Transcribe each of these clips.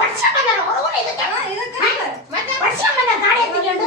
ವರ್ಷ ಬಂದ ವರ್ಷ ಬಂದ ಗಾಡಿ ಎತ್ತಿಕೊಂಡು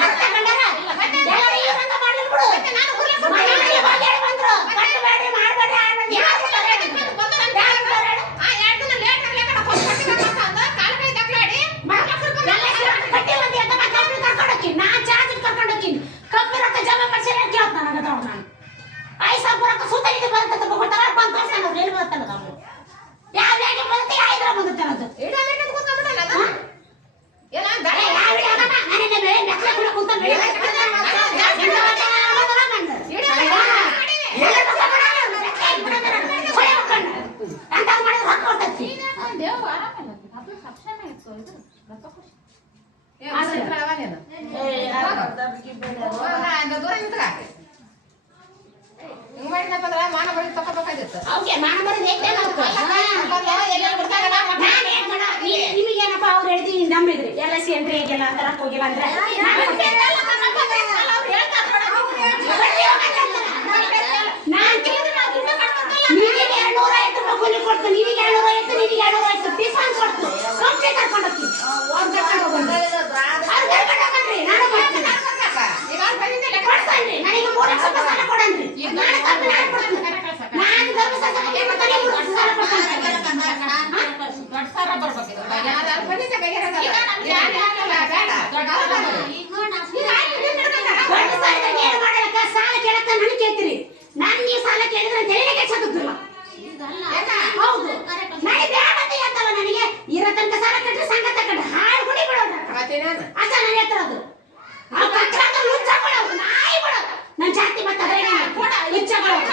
ಬರ್ತದ ಹೊಟ್ಟರ ಬಂತ ಸಣ್ಣ ಎಲ್ಲಿ ಬರ್ತಲ್ಲ ನಮ್ದು ಯಾವ ಯಾಕೆ ಬರುತ್ತೆ ಯಾವ್ದ್ರ ಬಂದುತ್ತೆ ಅನ್ನೋದು ಇಡಲಿಕ್ಕೆ ಕೂತ್ಕೊಂಡ್ಬಿಡಲ್ಲ ಅದು. ಎಲ್ಲ ದಡ ಯಾವ ಯಾಕಪ್ಪ ನಾನೇನೆ ಬೆಳೆ ಬೆಕ್ಕ ಕೂಡ ಕೂತ ಬೆಳೆ ದೇವ ನಿಮಗೇನಪ್ಪ ಅವ್ರು ಹೇಳಿದ್ರಿ ನಂಬಿದ್ರಿ ಎಲ್ಲ ಸಿ ಎಂಟ್ರಿ ಹೋಗಿಲ್ಲ ಅಂತಾರಕ್ ಹೋಗಿಲ್ಲ ಅಂದ್ರೆ ಕಟ್ಟಿ ಸಂಘ ಹುಡಿ ಬಿಡೋದು ಅಷ್ಟ ನನ್ನ ಅದು. ಆ ಕಟ್ಲ ಅದು ನಾಯಿ ಬಿಡೋದು ನನ್ನ ಜಾತಿ ಮತ್ತೆ ಕೊಡ ಲುಚ್ಚ ಬಿಡೋದು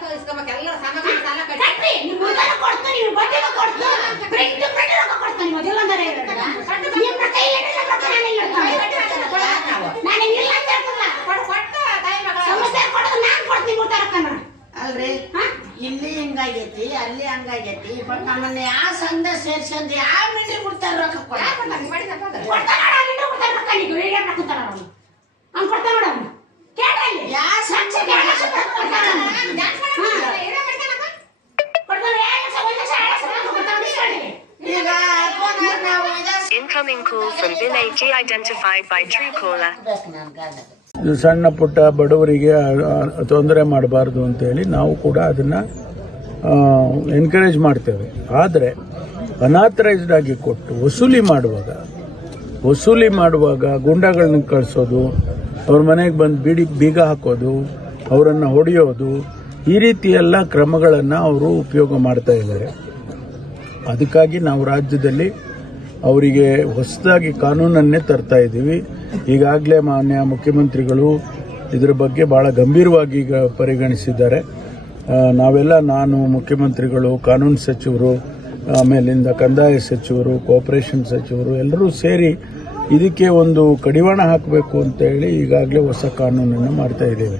ಕಳಿಸ್ಕೋಬೇಕು ಎಲ್ಲರೂ ಕಟ್ಟಿ. ಇಲ್ಲ ನಾನು ಇಲ್ಲ ಅಂತ ಹೇಳ್ತಲ್ಲ ಸಮಸ್ಯೆ ನಾನು ಕೊಡ್ತೀನಿ ಮೂಟ ಅಲ್ರಿ ಇಲ್ಲಿ ಹಿಂಗಾಗೈತಿ ಅಲ್ಲಿ ಹಂಗಾಗೈತಿ ಬಟ್ ಯಾವ ಸಂದ ಸೇರ್ಸಂದ್ ಯಾವ ಮೀಟರ್ ಕೊಡ್ತಾರ ರೊಕ್ಕ ಕೊಡ್ತಾರ ಕೊಡ್ತಾರ ಮೀಟರ್ ಕೊಡ್ತಾರ ರೊಕ್ಕ incoming cool from bill AG identified by Truecaller. ಇದು ಸಣ್ಣ ಪುಟ್ಟ ಬಡವರಿಗೆ ತೊಂದರೆ ಮಾಡಬಾರ್ದು ಅಂತೇಳಿ ನಾವು ಕೂಡ ಅದನ್ನ ಎನ್ಕರೇಜ್ ಮಾಡ್ತೇವೆ ಆದರೆ, ಅನಾಥರೈಸ್ಡ್ ಆಗಿ ಕೊಟ್ಟು ವಸೂಲಿ ಮಾಡುವಾಗ ವಸೂಲಿ ಮಾಡುವಾಗ ಗುಂಡಗಳನ್ನ ಕಳಿಸೋದು, ಅವ್ರ ಮನೆಗೆ ಬಂದು ಬಿಡಿ, ಬೀಗ ಹಾಕೋದು, ಅವರನ್ನು ಹೊಡೆಯೋದು, ಈ ರೀತಿ ಎಲ್ಲ ಕ್ರಮಗಳನ್ನು ಅವರು ಉಪಯೋಗ ಮಾಡ್ತಾ ಇದ್ದಾರೆ ಅದಕ್ಕಾಗಿ ನಾವು ರಾಜ್ಯದಲ್ಲಿ ಅವರಿಗೆ ಹೊಸದಾಗಿ ಕಾನೂನನ್ನೇ ತರ್ತಾ ಇದ್ದೀವಿ. ಈಗಾಗಲೇ ಮಾನ್ಯ ಮುಖ್ಯಮಂತ್ರಿಗಳು ಇದರ ಬಗ್ಗೆ ಬಹಳ ಗಂಭೀರವಾಗಿ ಈಗ ಪರಿಗಣಿಸಿದ್ದಾರೆ. ನಾವೆಲ್ಲ ನಾನು, ಮುಖ್ಯಮಂತ್ರಿಗಳು, ಕಾನೂನು ಸಚಿವರು, ಆಮೇಲಿಂದ ಕಂದಾಯ ಸಚಿವರು, ಕೋಪರೇಷನ್ ಸಚಿವರು ಎಲ್ಲರೂ ಸೇರಿ ಇದಕ್ಕೆ ಒಂದು ಕಡಿವಾಣ ಹಾಕಬೇಕು ಅಂತ ಹೇಳಿ ಈಗಾಗಲೇ ಹೊಸ ಕಾನೂನನ್ನು ಮಾಡ್ತಾ ಇದ್ದೇವೆ.